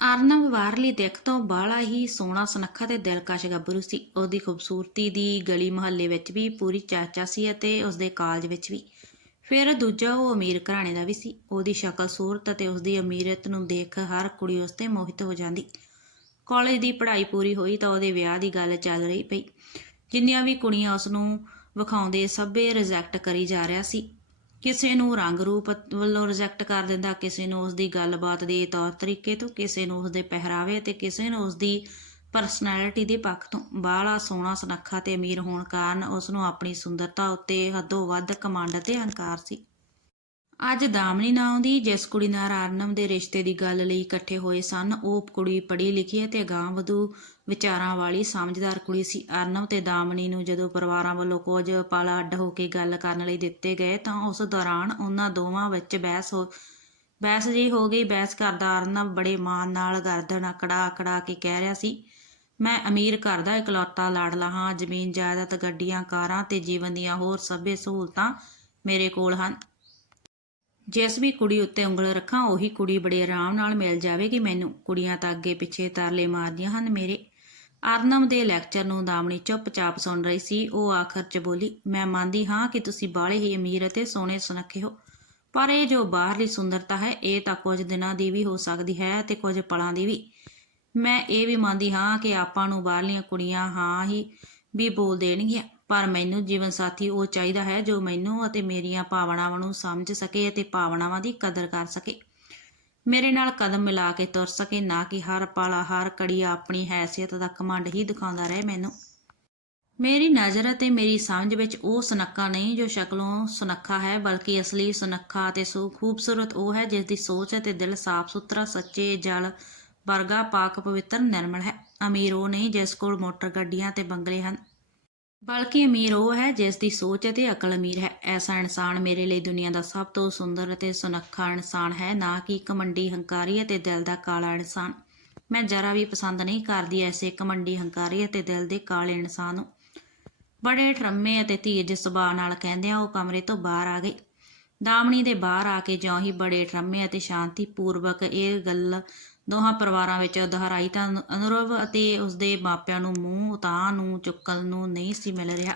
ਅਰਨਬ ਬਾਹਰਲੀ ਦਿੱਖ ਤੋਂ ਬਾਹਲਾ ਹੀ ਸੋਹਣਾ ਸੁਨੱਖਾ ਤੇ ਦਿਲਕਸ਼ ਗੱਭਰੂ ਸੀ। ਉਹਦੀ ਖੂਬਸੂਰਤੀ ਦੀ ਗਲੀ ਮੁਹੱਲੇ ਵਿੱਚ ਵੀ, ਪੂਰੀ ਚਾਚਾ ਸੀ ਅਤੇ ਉਸਦੇ ਕਾਲਜ ਵਿੱਚ ਵੀ। ਫਿਰ ਦੂਜਾ ਉਹ ਅਮੀਰ ਘਰਾਣੇ ਦਾ ਵੀ ਸੀ। ਉਹਦੀ ਸ਼ਕਲ, ਸੂਰਤ ਅਤੇ ਉਸਦੀ ਅਮੀਰਤ ਨੂੰ ਦੇਖ ਹਰ ਕੁੜੀ ਉਸ ਤੇ ਮੋਹਿਤ ਹੋ ਜਾਂਦੀ। ਕਾਲਜ ਦੀ ਪੜ੍ਹਾਈ ਪੂਰੀ ਹੋਈ ਤਾਂ ਉਹਦੇ ਵਿਆਹ ਦੀ ਗੱਲ ਚੱਲ ਰਹੀ ਪਈ। ਜਿੰਨੀਆਂ ਵੀ ਕੁੜੀਆਂ ਉਸ ਨੂੰ ਵਿਖਾਉਂਦੇ, ਸਭੇ ਰਿਜੈਕਟ ਕਰੀ ਜਾ ਰਿਹਾ ਸੀ। ਕਿਸੇ ਨੂੰ ਰੰਗ ਰੂਪ ਵੱਲੋਂ ਰਿਜੈਕਟ ਕਰ ਦਿੰਦਾ, ਕਿਸੇ ਨੂੰ ਉਸ ਦੀ ਗੱਲਬਾਤ ਦੇ ਤੌਰ ਤਰੀਕੇ ਤੋਂ, ਕਿਸੇ ਨੂੰ ਉਸ ਦੇ ਪਹਿਰਾਵੇ ਅਤੇ ਕਿਸੇ ਨੂੰ ਉਸ ਦੀ ਪਰਸਨੈਲਿਟੀ ਦੇ ਪੱਖ ਤੋਂ। ਬਾਹਲਾ ਸੋਹਣਾ ਸੁਨੱਖਾ ਤੇ ਅਮੀਰ ਹੋਣ ਕਾਰਨ ਉਸ ਨੂੰ ਆਪਣੀ ਸੁੰਦਰਤਾ ਉੱਤੇ ਹੱਦੋਂ ਵੱਧ ਕਮੰਡ ਤੇ ਹੰਕਾਰ ਸੀ। ਅੱਜ ਦਾਮਣੀ ਨਾਂ ਦੀ ਜਿਸ ਕੁੜੀ ਨਾਲ ਅਰਨਮ ਦੇ ਰਿਸ਼ਤੇ ਦੀ ਗੱਲ ਲਈ ਇਕੱਠੇ ਹੋਏ ਸਨ, ਉਹ ਕੁੜੀ ਪੜ੍ਹੀ ਲਿਖੀ ਅਤੇ ਅਗਾਂਹਵਧੂ ਵਿਚਾਰਾਂ ਵਾਲੀ ਸਮਝਦਾਰ ਕੁੜੀ ਸੀ। ਅਰਨਮ ਤੇ ਦਾਮਣੀ ਨੂੰ ਜਦੋਂ ਪਰਿਵਾਰਾਂ ਵੱਲੋਂ ਕੁਝ ਪਲ ਅੱਡ ਹੋ ਕੇ ਗੱਲ ਕਰਨ ਲਈ ਦਿੱਤੇ ਗਏ, ਤਾਂ ਉਸ ਦੌਰਾਨ ਉਹਨਾਂ ਦੋਵਾਂ ਵਿੱਚ ਬਹਿਸ ਹੋ, ਬਹਿਸ ਜੀ ਹੋ ਗਈ। ਬਹਿਸ ਕਰਦਾ ਅਰਨਬ ਬੜੇ ਮਾਣ ਨਾਲ ਗਰਦਨ ਅਕੜਾ ਅਕੜਾ ਕੇ ਕਹਿ ਰਿਹਾ ਸੀ, ਮੈਂ ਅਮੀਰ ਘਰ ਦਾ ਇਕਲੌਤਾ ਲਾਡਲਾ ਹਾਂ, ਜ਼ਮੀਨ, ਜਾਇਦਾਦ, ਗੱਡੀਆਂ, ਕਾਰਾਂ ਤੇ ਜੀਵਨ ਦੀਆਂ ਹੋਰ ਸਭੇ ਸਹੂਲਤਾਂ ਮੇਰੇ ਕੋਲ ਹਨ। ਜਿਸ ਵੀ ਕੁੜੀ ਉੱਤੇ ਉਂਗਲ ਰੱਖਾਂ, ਉਹੀ ਕੁੜੀ ਬੜੇ ਆਰਾਮ ਨਾਲ ਮਿਲ ਜਾਵੇਗੀ ਮੈਨੂੰ। ਕੁੜੀਆਂ ਤਾਂ ਅੱਗੇ ਪਿੱਛੇ ਤਰਲੇ ਮਾਰਦੀਆਂ ਹਨ ਮੇਰੇ। ਅਰਨਮ ਦੇ ਲੈਕਚਰ ਨੂੰ ਦਾਮਣੀ ਚੁੱਪਚਾਪ ਸੁਣ ਰਹੀ ਸੀ। ਉਹ ਆਖਰ 'ਚ ਬੋਲੀ, ਮੈਂ ਮੰਨਦੀ ਹਾਂ ਕਿ ਤੁਸੀਂ ਬਾਹਲੇ ਹੀ ਅਮੀਰ ਅਤੇ ਸੋਹਣੇ ਸੁਨੱਖੇ ਹੋ, ਪਰ ਇਹ ਜੋ ਬਾਹਰਲੀ ਸੁੰਦਰਤਾ ਹੈ, ਇਹ ਤਾਂ ਕੁਝ ਦਿਨਾਂ ਦੀ ਵੀ ਹੋ ਸਕਦੀ ਹੈ ਤੇ ਕੁਝ ਪਲਾਂ ਦੀ ਵੀ। ਮੈਂ ਇਹ ਵੀ ਮੰਨਦੀ ਹਾਂ ਕਿ ਆਪਾਂ ਨੂੰ ਬਾਹਰਲੀਆਂ ਕੁੜੀਆਂ ਹਾਂ ਹੀ ਵੀ ਬੋਲ ਦੇਣਗੀਆਂ। ਪਰ ਮੈਨੂੰ ਜੀਵਨ ਸਾਥੀ ਉਹ ਚਾਹੀਦਾ ਹੈ ਜੋ ਮੈਨੂੰ ਅਤੇ ਮੇਰੀਆਂ ਭਾਵਨਾਵਾਂ ਨੂੰ ਸਮਝ ਸਕੇ ਅਤੇ ਭਾਵਨਾਵਾਂ ਦੀ ਕਦਰ ਕਰ ਸਕੇ। ਮੇਰੇ ਨਾਲ ਕਦਮ ਮਿਲਾ ਕੇ ਤੁਰ ਸਕੇ, ਨਾ ਕਿ ਹਰ ਪਾਲਾ ਹਰ ਘੜੀ ਆਪਣੀ ਹੈਸੀਅਤ ਦਾ ਘਮੰਡ ਹੀ ਦਿਖਾਉਂਦਾ ਰਹੇ ਮੈਨੂੰ। ਮੇਰੀ ਨਜ਼ਰ ਅਤੇ ਮੇਰੀ ਸਮਝ ਵਿੱਚ ਉਹ ਸੁਨੱਖਾ ਨਹੀਂ ਜੋ ਸ਼ਕਲੋਂ ਸੁਨੱਖਾ ਹੈ, ਬਲਕਿ ਅਸਲੀ ਸੁਨੱਖਾ ਅਤੇ ਸੋ, ਖੂਬਸੂਰਤ ਉਹ ਹੈ ਜਿਸ ਦੀ ਸੋਚ ਅਤੇ ਦਿਲ ਸਾਫ਼ ਸੁਥਰਾ ਸੱਚੇ ਜਲ ਵਰਗਾ, ਪਾਕ ਪਵਿੱਤਰ, ਨਿਰਮਲ ਹੈ। ਅਮੀਰ ਉਹ ਨਹੀਂ ਜਿਸ ਕੋਲ ਮੋਟਰ ਗੱਡੀਆਂ ਤੇ ਬੰਗਲੇ ਹਨ। ਬਲਕਿ ਅਮੀਰ ਉਹ ਹੈ ਜਿਸ ਦੀ ਸੋਚ ਅਤੇ ਅਕਲ ਅਮੀਰ ਹੈ। ਐਸਾ ਇਨਸਾਨ ਮੇਰੇ ਲਈ ਦੁਨੀਆ ਦਾ ਸਭ ਤੋਂ ਸੁੰਦਰ ਅਤੇ ਸੁਨੱਖਾ ਇਨਸਾਨ ਹੈ, ਨਾ ਕਿ ਕਮੰਡੀ ਹੰਕਾਰੀ ਅਤੇ ਦਿਲ ਦਾ ਕਾਲਾ ਇਨਸਾਨ। ਮੈਂ ਜਰਾ ਵੀ ਪਸੰਦ ਨਹੀਂ ਕਰਦੀ ਐਸੇ ਕਮੰਡੀ ਹੰਕਾਰੀ ਅਤੇ ਦਿਲ ਦੇ ਕਾਲੇ ਇਨਸਾਨ ਨੂੰ। ਬੜੇ ਠਰਮੇ ਅਤੇ ਧੀਰਜ ਸੁਭਾਅ ਨਾਲ ਕਹਿੰਦਿਆਂ ਉਹ ਕਮਰੇ ਤੋਂ ਬਾਹਰ ਆ ਗਈ। ਦਾਮਣੀ ਦੇ ਬਾਹਰ ਆ ਕੇ ਜਿਉਂ ਹੀ ਬੜੇ ਠਰਮੇ ਅਤੇ ਸ਼ਾਂਤੀ ਪੂਰਵਕ ਇਹ ਗੱਲ ਦੋਹਾਂ ਪਰਿਵਾਰਾਂ ਵਿੱਚ ਦੁਹਰਾਈ ਤਾਂ ਅਨੁਰਵ ਅਤੇ ਉਸਦੇ ਮਾਪਿਆਂ ਨੂੰ ਮੂੰਹ ਉਤਾਂ ਨੂੰ ਚੁੱਕਣ ਨੂੰ ਨਹੀਂ ਸੀ ਮਿਲ ਰਿਹਾ।